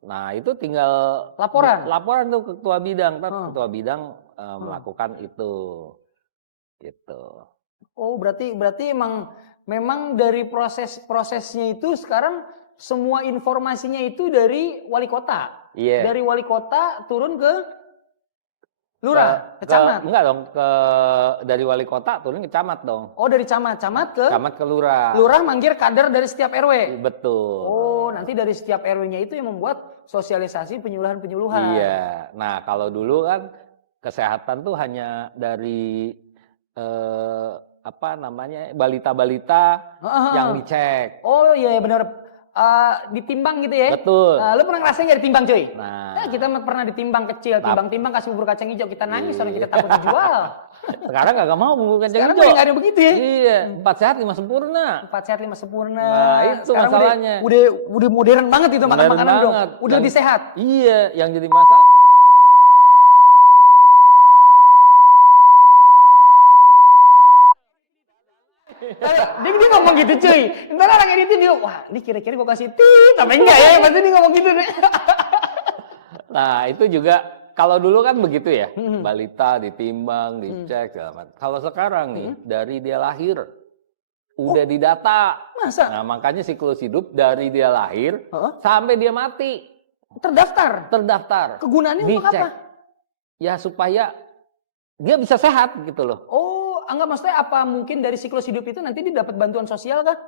Nah itu tinggal laporan tuh ke ketua bidang, ketua bidang melakukan itu, gitu. Oh berarti memang dari prosesnya itu sekarang semua informasinya itu dari wali kota. Iya. Dari wali kota turun ke lurah, ke camat. Enggak dong, dari wali kota turun ke camat dong. Oh dari camat ke lurah. Lurah manggil kader dari setiap RW. Betul. Oh nanti dari setiap RW-nya itu yang membuat sosialisasi penyuluhan. Iya. Nah kalau dulu kan kesehatan tuh hanya dari balita-balita yang dicek. Oh iya benar. Ditimbang gitu ya. Betul. Lu pernah ngerasain gak ditimbang cuy? Nah, kita pernah ditimbang kecil, timbang kasih bubur kacang hijau, kita nangis soalnya kita takut dijual. Sekarang gak mau bubur kacang Sekarang hijau. udah gak ada begitu ya. Iya, 4 sehat 5 sempurna. 4 sehat 5 sempurna. Nah, itu sekarang masalahnya. Udah modern banget itu makan makanan dong. Udah lebih sehat. Iya, yang jadi masalah Dia ngomong gitu cuy. Ntar orang editin dia, wah ini kira-kira gue kasih tit, tapi enggak ya, pasti dia ngomong gitu deh. Nah itu juga kalau dulu kan begitu ya, balita ditimbang, dicek segala macam. Kalau sekarang nih dari dia lahir udah didata. Masa? Nah makanya siklus hidup dari dia lahir sampai dia mati terdaftar. Kegunaannya untuk dicek. apa? Ya supaya dia bisa sehat gitu loh. Oh, enggak, maksudnya apa mungkin dari siklus hidup itu nanti dia dapat bantuan sosial kah?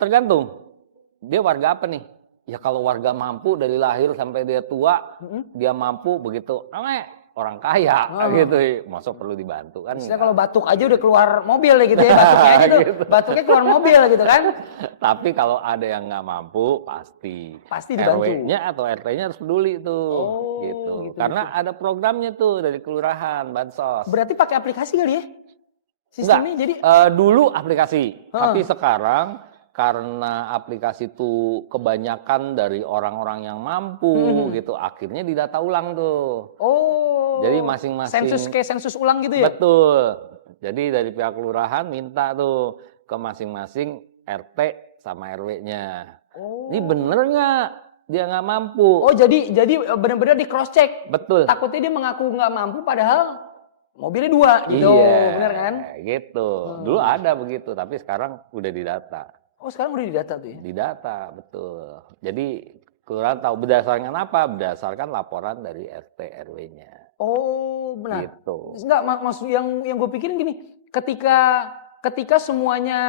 Tergantung dia warga apa nih. Ya kalau warga mampu dari lahir sampai dia tua, dia mampu begitu. Orang kaya gitu, masuk perlu dibantu kan? Misalnya kalau batuk aja udah keluar mobil ya gitu ya, batuknya aja tuh, Gitu. batuknya keluar mobil gitu kan? Tapi kalau ada yang nggak mampu, pasti dibantu. RW-nya atau RT-nya harus peduli tuh, Oh, gitu. gitu. Karena ada programnya tuh dari kelurahan, bansos. Berarti pakai aplikasi kali ya? Sistemnya jadi Dulu aplikasi, tapi sekarang karena aplikasi itu kebanyakan dari orang-orang yang mampu gitu, akhirnya didata ulang tuh. Jadi masing-masing sensus ulang gitu ya? Betul. Jadi dari pihak kelurahan minta tuh ke masing-masing RT sama RW-nya. Ini bener nggak dia nggak mampu? Oh jadi benar-benar di cross check. Betul. Takutnya dia mengaku nggak mampu padahal mobilnya 2 gitu, Iya, bener kan? Gitu. Dulu ada begitu, tapi sekarang udah didata. Oh sekarang udah didata tuh ya? Didata, betul. Jadi kelurahan tahu berdasarkan apa? Berdasarkan laporan dari RT RW-nya. Oh benar. Gitu. Enggak, maksud yang gue pikirin gini, ketika semuanya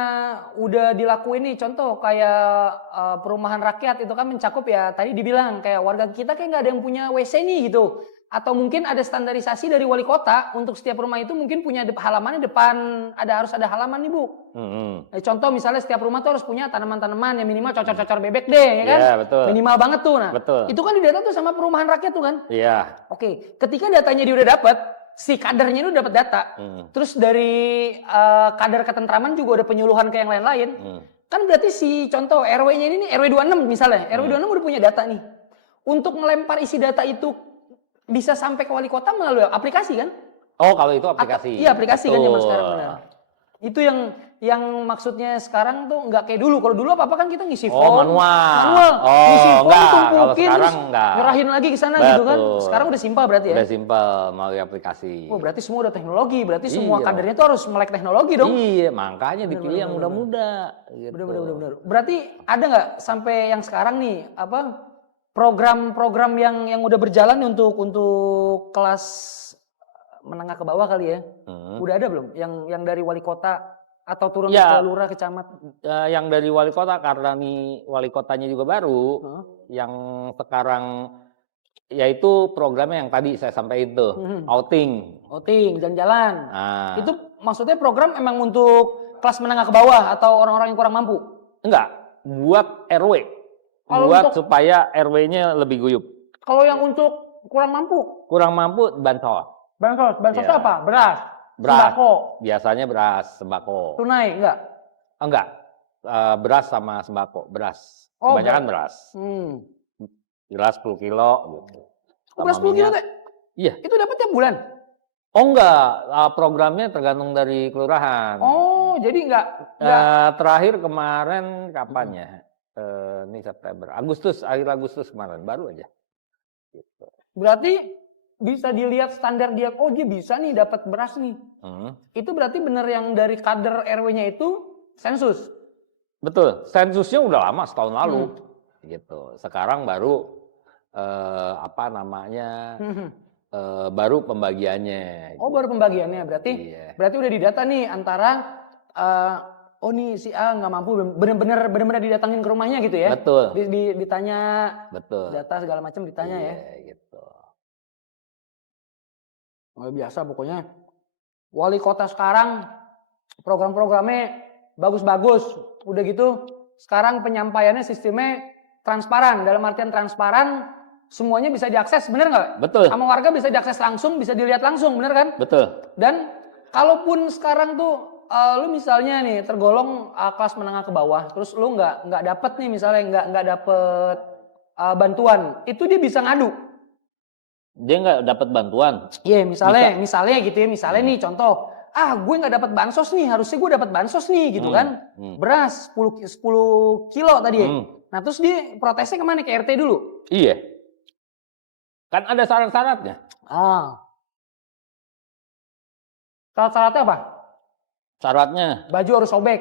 udah dilakuin nih, contoh kayak perumahan rakyat itu kan mencakup ya, tadi dibilang kayak warga kita kayak nggak ada yang punya WC nih gitu. Atau mungkin ada standarisasi dari wali kota untuk setiap rumah itu mungkin punya halamannya depan, harus ada halaman nih Bu. Contoh misalnya setiap rumah tuh harus punya tanaman-tanaman yang minimal cocor-cocor bebek deh ya kan. Iya, betul. Minimal banget tuh. Nah, Betul. itu kan didata tuh sama perumahan rakyat tuh kan. Iya. Oke, ketika datanya dia udah dapat, si kadernya itu dapat data. Terus dari kader ketentraman juga ada penyuluhan ke yang lain-lain. Kan berarti si contoh RW-nya ini nih, RW 26 misalnya. RW 26 udah punya data nih. Untuk melempar isi data itu bisa sampai ke wali kota melalui aplikasi kan? Oh, kalau itu aplikasi. Iya, aplikasi kan Betul. zaman sekarang benar. Itu yang maksudnya sekarang tuh nggak kayak dulu. Kalau dulu apa kan kita ngisi form, manual. ngisi form Enggak. Kalau tumpukin sekarang terus enggak. nyerahin lagi ke sana gitu kan. Betul. Sekarang udah simpel berarti ya. Udah simpel melalui aplikasi. Oh, berarti semua udah teknologi. Berarti semua Iya. kadernya tuh harus melek teknologi dong. Iya, makanya dipilih yang muda-muda. Gitu. Bener. Berarti ada nggak sampai yang sekarang nih apa program-program yang udah berjalan nih untuk kelas menengah ke bawah kali ya? Udah ada belum? Yang dari wali kota atau turun Ya. ke lurah, kecamat? Yang dari wali kota karena nih wali kotanya juga baru, yang sekarang yaitu programnya yang tadi saya sampaikan itu, outing. Jalan-jalan. Nah, Itu maksudnya program emang untuk kelas menengah ke bawah atau orang-orang yang kurang mampu? enggak, buat RW. Kalau Buat untuk- supaya RW-nya lebih guyup. Kalau yang untuk kurang mampu? Kurang mampu bansos. Bansos Iya. apa? Beras, Beras. sembako, Biasanya beras, sembako. tunai, enggak? Enggak. Beras sama sembako, beras. Oh, Kebanyakan beras. Beras 10 kilo gitu. Beras Sama 10 kilo minyak. teh? Iya. Itu dapat tiap bulan? Oh enggak, programnya tergantung dari kelurahan. Oh, jadi enggak. Terakhir kemarin kapan ya? Ini September, akhir Agustus kemarin, baru aja. Gitu. Berarti bisa dilihat standar dia, oh dia bisa nih dapat beras nih. Itu berarti bener yang dari kader RW-nya itu sensus. Betul, sensusnya udah lama setahun lalu. Gitu. Sekarang baru baru pembagiannya. Oh, baru pembagiannya. Berarti Iya. berarti udah didata nih antara oh nih si A nggak mampu, bener-bener didatangin ke rumahnya gitu ya. Betul. Ditanya Betul. data segala macam ditanya ya. Iya, gitu. Oh, biasa pokoknya. Wali kota sekarang program-programnya bagus-bagus. Udah gitu sekarang penyampaiannya sistemnya transparan. Dalam artian transparan semuanya bisa diakses, bener nggak? Betul. Sama warga bisa diakses langsung, bisa dilihat langsung, bener kan? Betul. Dan kalaupun sekarang tuh lu misalnya nih tergolong kelas menengah ke bawah, terus lu nggak dapet nih misalnya nggak dapet bantuan, itu dia bisa ngadu. Dia nggak dapat bantuan. Iya, misalnya gitu ya, misalnya nih contoh gue nggak dapat bansos nih, harusnya gue dapat bansos nih gitu kan. Beras 10 kilo tadi ya. Nah terus dia protesnya kemana? Ke RT dulu? Iya. Kan ada syarat-syaratnya. Syarat-syaratnya apa? Syaratnya Baju harus sobek.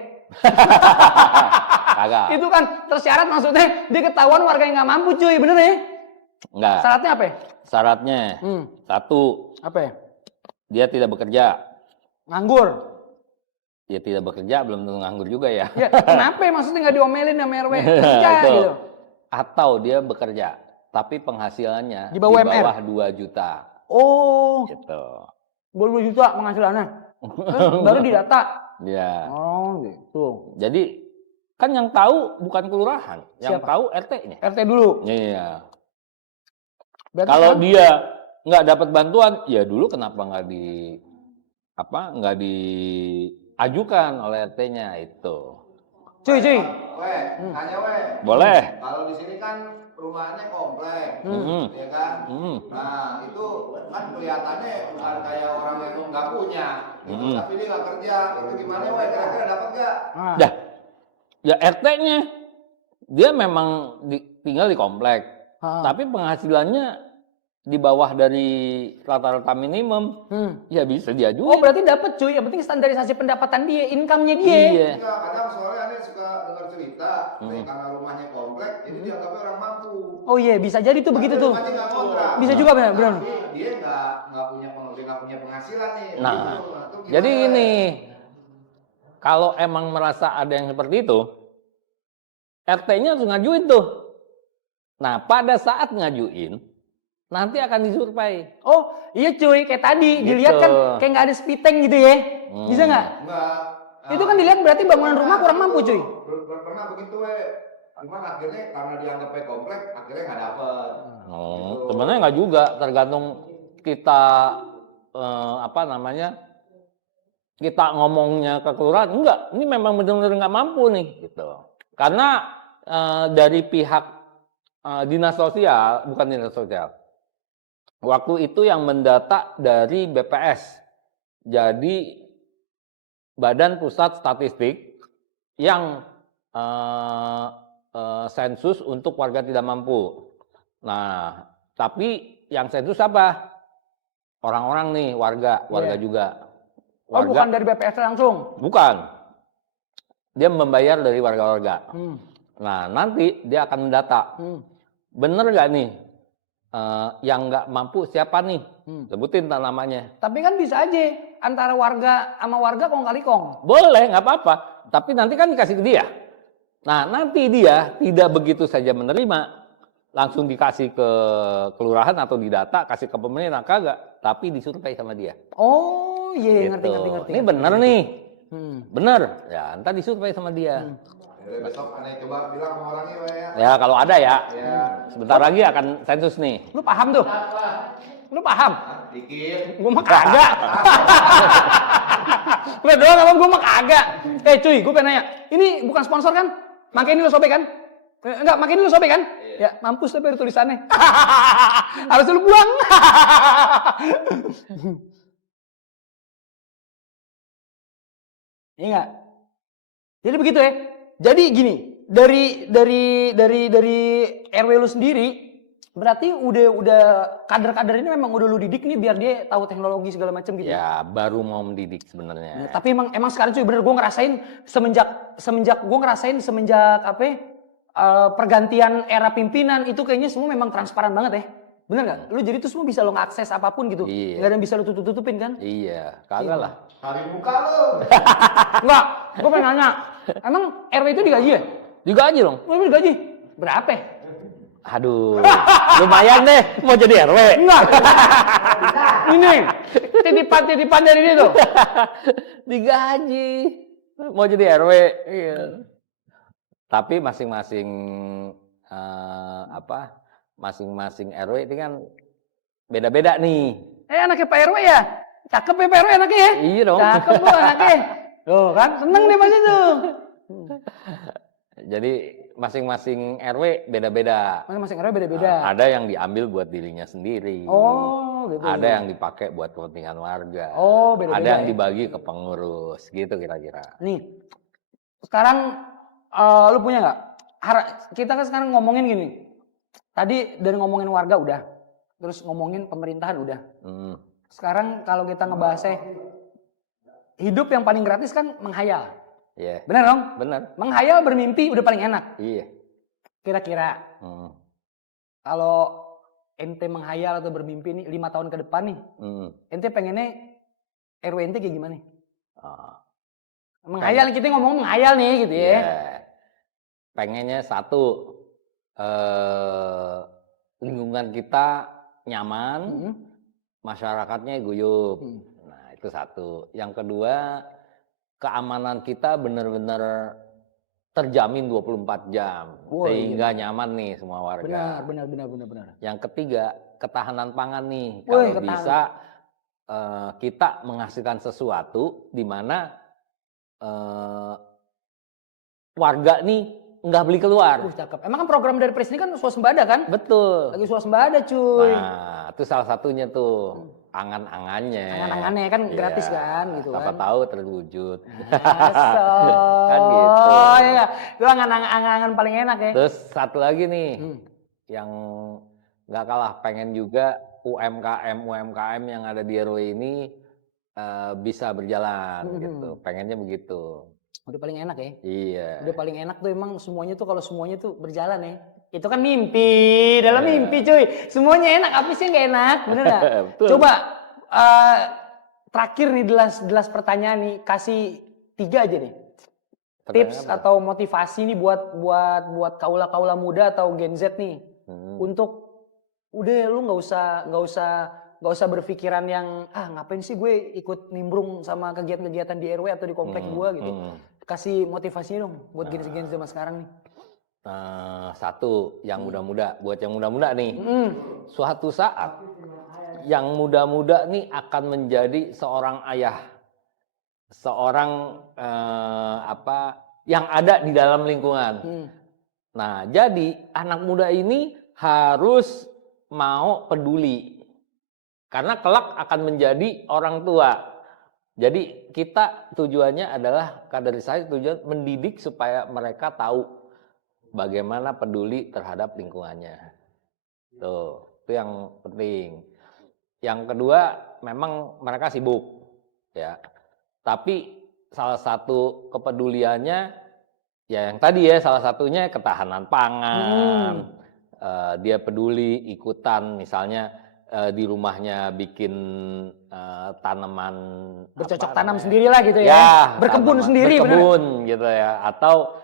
kagak. Itu kan tersyarat maksudnya dia ketahuan warga yang nggak mampu cuy, bener ya? Enggak. Syaratnya apa ya? Syaratnya satu, Apa ya? dia tidak bekerja. Nganggur. Dia tidak bekerja belum tentu nganggur juga ya. Ya kenapa ya? Maksudnya nggak diomelin sama RW? Kerja Itu. gitu. Atau dia bekerja, tapi penghasilannya Di bawah UMR? 2 juta. Oh, Gitu. 20 juta penghasilannya. Terus baru didata. Ya. Oh gitu. Jadi kan yang tahu bukan kelurahan, yang Siapa? tahu RT-nya. RT dulu. Iya. Berarti Kalau sekarang- dia nggak dapat bantuan, ya dulu kenapa nggak diajukan oleh RT-nya itu. Cuy. Tanya Boleh. Kalau di sini kan rumahnya komplek, ya kan? Nah itu kan kelihatannya bukan kayak orang yang nggak punya, gitu. Tapi dia nggak kerja. Itu gimana kira-kira dapat nggak? Nah. Dah. Ya RT-nya dia memang tinggal di komplek, tapi penghasilannya di bawah dari rata-rata minimum, ya bisa diajuin. Oh berarti dapat cuy. Yang penting standarisasi pendapatan dia, income-nya dia. Iya. Enggak, kadang soalnya aneh suka dengar cerita, karena rumahnya komplek, jadi dianggapnya orang mampu. Oh iya bisa jadi tuh begitu tuh. Rumahnya nggak kontrak. Bisa juga benar. Tapi dia nggak punya penghasilan nih. Nah, gitu. Itu gimana? jadi ini kalau emang merasa ada yang seperti itu, RT-nya harus ngajuin tuh. Nah, pada saat ngajuin, nanti akan disurvei. Oh iya cuy, kayak tadi Gitu. dilihat kan kayak nggak ada spiteng gitu ya. Bisa nggak? Enggak. Itu kan dilihat berarti bangunan rumah kurang mampu cuy. Pernah begitu cuman akhirnya karena dianggapnya komplek, akhirnya nggak dapet. Oh, sebenarnya nggak juga, tergantung kita kita ngomongnya ke kelurahan. Enggak, ini memang benar-benar nggak mampu nih, gitu. Karena dari pihak dinas sosial, bukan dinas sosial, waktu itu yang mendata dari BPS, jadi Badan Pusat Statistik yang sensus untuk warga tidak mampu. Nah, tapi yang sensus apa? Orang-orang nih, warga juga. Oh bukan dari BPS langsung? Bukan. Dia membayar dari warga-warga. Nah, nanti dia akan mendata. Bener nggak nih? Yang nggak mampu siapa nih? Sebutin namanya. Tapi kan bisa aja antara warga sama warga kong kali kong. Boleh, nggak apa-apa. Tapi nanti kan dikasih ke dia. Nah, nanti dia tidak begitu saja menerima, langsung dikasih ke kelurahan atau didata, kasih ke pemerintah, kagak. Tapi disurvei sama dia. Oh iya, Gitu. ngerti. Ini bener nih. Bener. Ya, ntar disurvei sama dia. Jadi besok aneh coba bilang sama orangnya ya. Ya, kalau ada ya. Ya. Sebentar lagi akan sensus nih. Lu paham tuh? Lu paham? Dikit. Gue mah kagak. Gue doang apa gue mah kagak. Cuy, gue pengen nanya. Ini bukan sponsor kan? Makanya ini lo sobek kan? Enggak, makanya ini lo sobek kan? Ya, mampus tapi ada tulisannya. Harus lu buang. Iya enggak? Jadi begitu ya. Jadi gini, dari RW lu sendiri berarti udah kader-kader ini memang udah lu didik nih biar dia tahu teknologi segala macam gitu. Ya, baru mau mendidik sebenarnya. Nah, tapi emang sekarang cuy bener gue ngerasain semenjak pergantian era pimpinan itu kayaknya semua memang transparan banget ya. Bener nggak? Lu jadi tuh semua bisa lo ngakses apapun gitu. Iya. Nggak ada yang bisa lu tutupin kan? Iya, kagak lah. Hari buka lu. Enggak, gue pengen nanya. Emang RW itu digaji ya? Digaji dong. Lu digaji? Berapa? Aduh, lumayan deh mau jadi RW. Enggak. Ini titipan dari dia tuh. Digaji. Mau jadi RW. Iya. Tapi masing-masing masing-masing RW itu kan beda-beda nih. Anaknya Pak RW ya? Cakep ya Pak RW anaknya ya? Iya dong. Cakep lu anaknya. Tuh kan, seneng nih pasti tuh. Jadi masing-masing RW beda-beda. Masing-masing RW beda-beda. Nah, ada yang diambil buat dirinya sendiri. Oh, gitu. Ada yang dipakai buat kepentingan warga. Oh, beda-beda. Ada yang dibagi ke pengurus, gitu kira-kira. Nih, sekarang lu punya nggak? Kita kan sekarang ngomongin gini. Tadi dari ngomongin warga udah, terus ngomongin pemerintahan udah. Sekarang kalau kita ngebahasnya hidup yang paling gratis kan menghayal. Iya. Bener dong? Bener. Menghayal bermimpi udah paling enak. Iya. Kira-kira kalau ente menghayal atau bermimpi nih 5 tahun ke depan nih, ente pengennya RW ente kayak gimana nih? Menghayal, kita ngomong menghayal nih gitu ya. Pengennya satu, lingkungan kita nyaman, masyarakatnya guyup. Nah itu satu. Yang kedua, keamanan kita benar-benar terjamin 24 jam. Sehingga nyaman nih semua warga. Benar. Yang ketiga, ketahanan pangan nih. Kalau bisa kita menghasilkan sesuatu di mana warga nih nggak beli keluar. Cakep. Emang kan program dari Presiden kan swasembada kan? Betul. Lagi swasembada cuy. Nah, itu salah satunya tuh. Angan-angannya. Angan-angannya kan gratis kan gitu siapa kan. tahu terwujud. Kan gitu. Oh iya. Itu angan-angan paling enak ya. Terus satu lagi nih. Yang nggak kalah pengen juga UMKM yang ada di RW ini bisa berjalan gitu. Pengennya begitu. Udah paling enak ya. Iya. Udah paling enak tuh emang semuanya tuh kalau semuanya tuh berjalan ya. Itu kan mimpi, dalam mimpi cuy. Semuanya enak, apa sih nggak enak, bener nggak? Coba terakhir nih delas pertanyaan nih, kasih 3 aja nih. Tips atau motivasi nih buat kaula muda atau Gen Z nih, untuk udah lu nggak usah berpikiran yang ngapain sih gue ikut nimbrung sama kegiatan-kegiatan di RW atau di komplek gue gitu. Kasih motivasinya dong buat Gen Z zaman sekarang nih. Satu, yang muda-muda, buat yang muda-muda nih, suatu saat yang muda-muda nih akan menjadi seorang ayah, seorang yang ada di dalam lingkungan. Nah, jadi anak muda ini harus mau peduli, karena kelak akan menjadi orang tua. Jadi kita tujuannya adalah, kaderisasi tujuan mendidik supaya mereka tahu bagaimana peduli terhadap lingkungannya. Tuh, itu yang penting. Yang kedua, memang mereka sibuk, ya. Tapi salah satu kepeduliannya, ya yang tadi ya, salah satunya ketahanan pangan. Dia peduli ikutan, misalnya di rumahnya bikin tanaman, bercocok tanam sendirilah gitu ya. Berkebun sendiri, berkebun gitu ya. Atau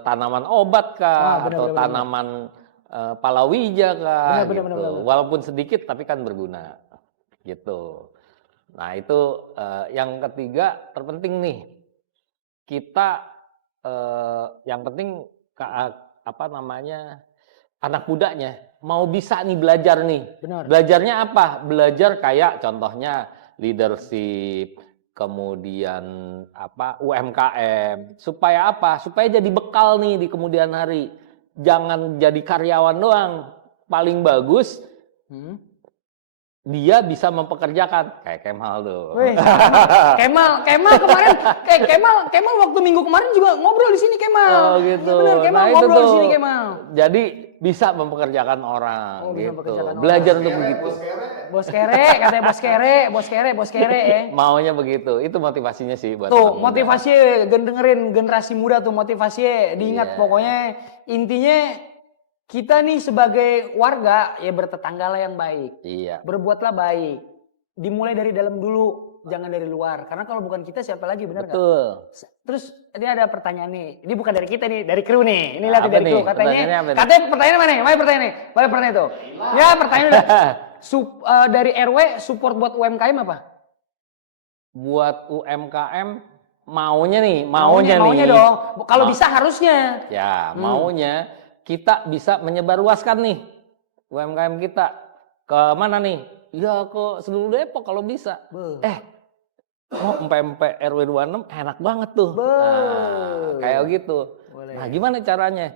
tanaman obat kah, atau tanaman palawija kah, gitu. Walaupun sedikit tapi kan berguna, gitu. Nah itu yang ketiga terpenting nih, kita yang penting anak mudanya mau bisa nih belajar nih. Belajarnya apa? Belajar kayak contohnya leadership, kemudian UMKM, supaya apa? Supaya jadi bekal nih di kemudian hari. Jangan jadi karyawan doang. Paling bagus dia bisa mempekerjakan, kayak Kemal tuh. Kemal kemarin, Kemal waktu minggu kemarin juga ngobrol di sini Kemal. Oh gitu. Bener, Kemal ngobrol di sini Kemal. Jadi bisa mempekerjakan orang, gitu. Belajar untuk begitu. Bos kere, katanya bos kere ya. Maunya begitu, itu motivasinya sih buat tuh motivasi dengerin generasi muda tuh, motivasi diingat. Pokoknya intinya kita nih sebagai warga ya bertetanggalah yang baik. Berbuatlah baik. Dimulai dari dalam dulu, jangan dari luar. Karena kalau bukan kita siapa lagi, benar kan? Betul. Terus ini ada pertanyaan nih. Ini bukan dari kita nih, dari kru nih. Ini lihat dari kru. Katanya pertanyaan mana? Mana pertanyaan nih? Mana pertanyaan itu? Ya pertanyaan dari RW support buat UMKM apa? Buat UMKM maunya dong. Kalau bisa harusnya. Ya, maunya kita bisa menyebarluaskan nih UMKM kita ke mana nih? Ya ke seluruh Depok kalau bisa. Empe-empe RW 26 enak banget tuh. Nah, kayak gitu. Nah, gimana caranya?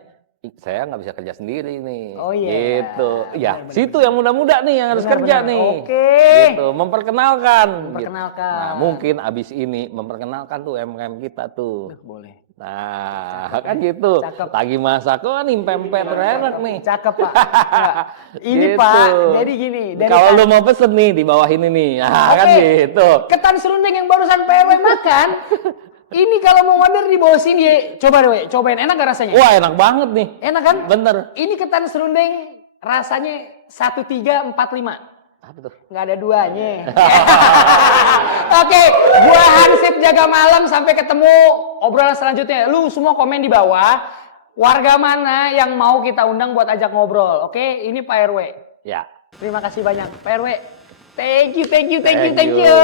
saya nggak bisa kerja sendiri nih. Oh iya. Gitu. Ya, Benar, situ yang muda-muda nih yang harus kerja Benar. nih. Oke. Gitu, memperkenalkan. Memperkenalkan. Nah, mungkin abis ini memperkenalkan tuh UMKM kita tuh. Boleh. Nah, kan gitu. Cakep. Lagi masak, oh nih pempek enak nih. Cakep Pak. Nah, ini Gitu. Pak, jadi gini. Dari Kalau lu mau pesen nih di bawah ini nih, nah, kan Oke. gitu. Ketan serundeng yang barusan PRW makan, ini kalau mau order di bawah sini, coba deh, cobain. Enak gak rasanya? Wah enak banget nih. Enak kan? Bener. Ini ketan serundeng rasanya 1345. Apa tuh? Nggak ada duanya. Oke, gua Hansip jaga malam, sampai ketemu obrolan selanjutnya. Lu semua komen di bawah, warga mana yang mau kita undang buat ajak ngobrol. Oke, ini Pak RW. Ya. Terima kasih banyak Pak RW. Thank you. Thank you.